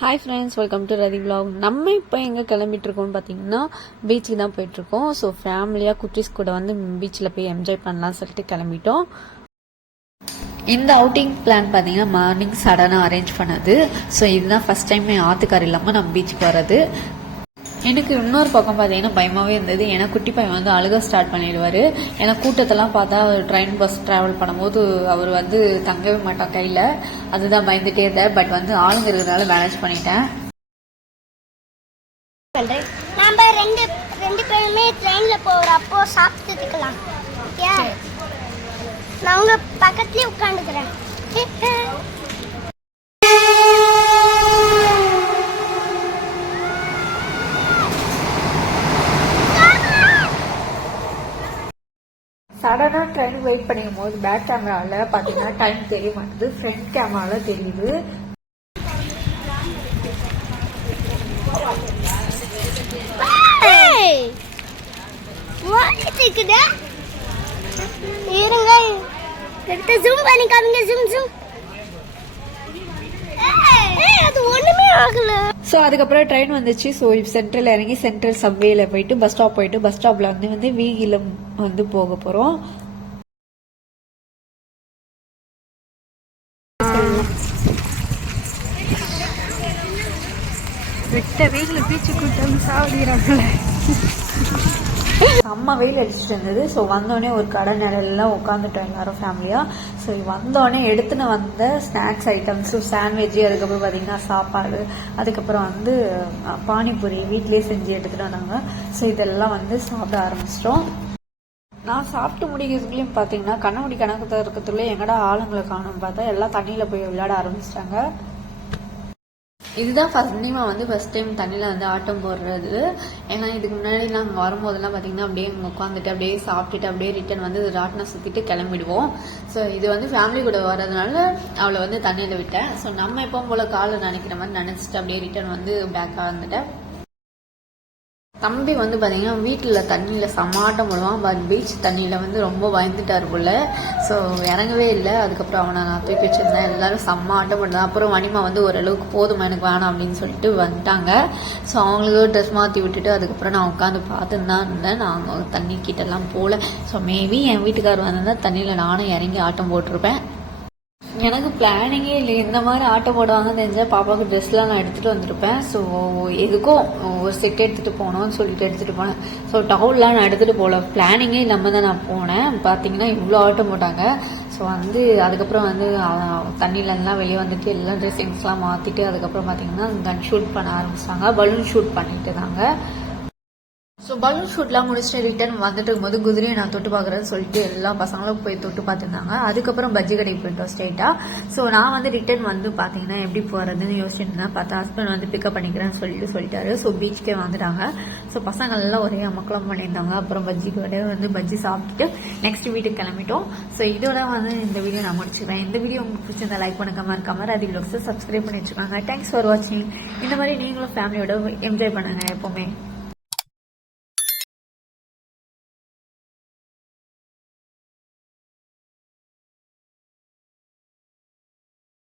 Hi friends, welcome to Rati vlog. நம்ம இப்போ எங்கே கிளம்பிட்டு இருக்கோம்னு பார்த்தீங்கன்னா பீச்சுக்கு தான் போயிட்டுருக்கோம். ஸோ ஃபேமிலியாக குட்டீஸ் கூட வந்து பீச்சில் போய் என்ஜாய் பண்ணலாம்னு சொல்லிட்டு கிளம்பிட்டோம். இந்த அவுட்டிங் பிளான் பார்த்தீங்கன்னா மார்னிங் சடனாக அரேஞ்ச் பண்ணது. ஸோ இதுதான் ஃபஸ்ட் டைம் ஆற்றுக்கார் இல்லாமல் நம்ம பீச்சுக்கு வர்றது. எனக்கு இன்னொரு பக்கம் பார்த்தீங்கன்னா பயமாகவே இருந்தது. ஏன்னா குட்டி பையன் வந்து அழுக ஸ்டார்ட் பண்ணிடுவார். ஏன்னா கூட்டத்தெல்லாம் பார்த்தா ட்ரெயின் பஸ் ட்ராவல் பண்ணும்போது அவர் வந்து தங்கவே மாட்டான் கையில். அதுதான் பயந்துட்டே இருந்தேன். பட் வந்து ஆளுங்க இருக்கிறதுனால மேனேஜ் பண்ணிட்டேன். நம்ம ரெண்டு பேருமே ட்ரெயினில் போகிறப்போ சாப்பிட்டுக்கலாம். நான் உங்க பக்கத்துலேயே உட்காந்துக்கிறேன். சடனாக ட்ரெயின் வெயிட் பண்ணிக்கும் போது பேக் கேமராவில் பார்த்தீங்கன்னா டைம் தெரிய மாட்டேது, ஃப்ரண்ட் கேமராவில் தெரியுது. இருங்க, ஜூம் பண்ணி காமிங்க. Zoom zoom. அது ஒண்ணுமே ஆகல. ஸோ அதுக்கப்புறம் ட்ரெயின் வந்துச்சு. ஸோ சென்ட்ரல் இறங்கி சென்ட்ரல் சப்வேல போயிட்டு பஸ் ஸ்டாப் போயிட்டு பஸ் ஸ்டாப்ல வந்து வீகிலம் வந்து போக போறோம். வெட்ட வெயில பீச்சு கூட்டம் சாவடிக்கிறாங்கள. அம்மா வெயில் அடிச்சுட்டு இருந்தது. ஸோ வந்தோடனே ஒரு கடை நிலையெல்லாம் உட்காந்துட்டோம் எல்லாரும் ஃபேமிலியாக. ஸோ வந்தோடனே எடுத்துன்னு வந்த ஸ்நாக்ஸ் ஐட்டம்ஸு, சாண்ட்விட்ஜு, அதுக்கப்புறம் பார்த்தீங்கன்னா சாப்பாடு, அதுக்கப்புறம் வந்து பானிபூரி வீட்டிலே செஞ்சு எடுத்துகிட்டு வந்தாங்க. ஸோ இதெல்லாம் வந்து சாப்பிட ஆரம்பிச்சிட்டோம். நான் சாப்பிட்டு முடிக்கிறதுக்குள்ளேயும் பார்த்தீங்கன்னா கண்ணாடி கணக்கு இருக்கிறதுக்குள்ளே எங்கடா ஆளுங்களை காணும் பார்த்தா எல்லாம் தண்ணியில் போய் விளையாட ஆரம்பிச்சிட்டாங்க. இதுதான் ஃபர்ஸ்ட் டைம் தண்ணியில் வந்து ஆட்டம் போடுறது. ஏன்னா இதுக்கு முன்னாடி நாங்கள் வரும்போதெல்லாம் பார்த்தீங்கன்னா அப்படியே உட்காந்துட்டு அப்படியே சாப்பிட்டுட்டு அப்படியே ரிட்டன் வந்து ராட்டினம் சுற்றிட்டு கிளம்பிடுவோம். ஸோ இது வந்து ஃபேமிலி கூட வர்றதுனால அவளை வந்து தண்ணியில் விட்டேன். ஸோ நம்ம எப்பவும் போல் காலை நினைக்கிற மாதிரி நினச்சிட்டு அப்படியே ரிட்டன் வந்து பேக்காக வந்துட்டேன். தம்பி வந்து பார்த்தீங்கன்னா வீட்டில் தண்ணியில் சமாட்டம் போடுவான். பட் பீச் தண்ணியில் வந்து ரொம்ப பயந்துட்டார் போல. ஸோ இறங்கவே இல்லை. அதுக்கப்புறம் அவனை நான் தூக்கி வச்சுருந்தேன். எல்லாரும் சமாட்டம் பண்ணுறேன். அப்புறம் வனிமா வந்து ஓரளவுக்கு போதுமா எனக்கு வேணாம் அப்படின்னு சொல்லிட்டு வந்துட்டாங்க. ஸோ அவங்களுக்கு ட்ரெஸ் மாற்றி விட்டுட்டு அதுக்கப்புறம் நான் உட்காந்து பார்த்துன்னு தான் இருந்தேன். நான் தண்ணி கிட்டெல்லாம் போகல. ஸோ மேபி என் வீட்டுக்கார் வந்திருந்தால் தண்ணியில் நானும் இறங்கி ஆட்டம் போட்டிருப்பேன். எனக்கு பிளானிங்கே இல்லை. இந்த மாதிரி ஆட்டோ போடுவாங்கன்னு தெரிஞ்சால் பாப்பாவுக்கு ட்ரெஸ்லாம் நான் எடுத்துகிட்டு வந்திருப்பேன். ஸோ எதுக்கும் ஒரு செட் எடுத்துகிட்டு போகணும்னு சொல்லிட்டு எடுத்துகிட்டு போனேன். ஸோ டவுல்லாம் நான் எடுத்துகிட்டு போகல. பிளானிங்கே இல்லாமல் தான் நான் போனேன். பார்த்தீங்கன்னா இவ்வளோ ஆட்டம் போட்டாங்க. ஸோ வந்து அதுக்கப்புறம் வந்து தண்ணியிலலாம் வெளியே வந்துட்டு எல்லாம் ட்ரெஸ்ஸிங்ஸ்லாம் மாற்றிட்டு அதுக்கப்புறம் பார்த்தீங்கன்னா கன் ஷூட் பண்ண ஆரம்பிச்சிட்டாங்க. பலூன் ஷூட் பண்ணிட்டு இருந்தாங்க. ஸோ பலூன் ஷூட்லாம் முடிச்சுட்டு ரிட்டர்ன் வந்துட்டு இருக்கும்போது குதிரையை நான் தொட்டு பார்க்குறேன்னு சொல்லிட்டு எல்லா பசங்களும் போய் தொட்டு பார்த்துருந்தாங்க. அதுக்கப்புறம் பஜ்ஜி கடைக்கு போயிட்டோம் ஸ்ட்ரெயிட்டாக. ஸோ நான் வந்து ரிட்டர்ன் வந்து பார்த்தீங்கன்னா எப்படி போகிறதுன்னு யோசிச்சுட்டு இருந்தேன். பார்த்தா ஹஸ்பண்ட் வந்து பிக்கப் பண்ணிக்கிறேன்னு சொல்லிட்டாரு. ஸோ பீச்சுக்கே வந்துட்டாங்க. ஸோ பசங்கள்லாம் ஒரே அமக்கலம் பண்ணியிருந்தாங்க. அப்புறம் பஜ்ஜி கடை வந்து பஜ்ஜி சாப்பிட்டுட்டு நெக்ஸ்ட் வீட்டுக்கு கிளம்பிட்டோம். ஸோ இதோட வந்து இந்த வீடியோ நான் முடிச்சுக்கிறேன். இந்த வீடியோ உங்களுக்கு பிடிச்சிருந்தா லைக் பண்ணுங்க, மறக்காம ரதி vlogs சப்ஸ்கிரைப் பண்ணி வச்சுக்கோங்க. தேங்க்ஸ் ஃபார் வாட்சிங். இந்த மாதிரி நீங்களும் ஃபேமிலியோட என்ஜாய் பண்ணுங்க எப்போவுமே.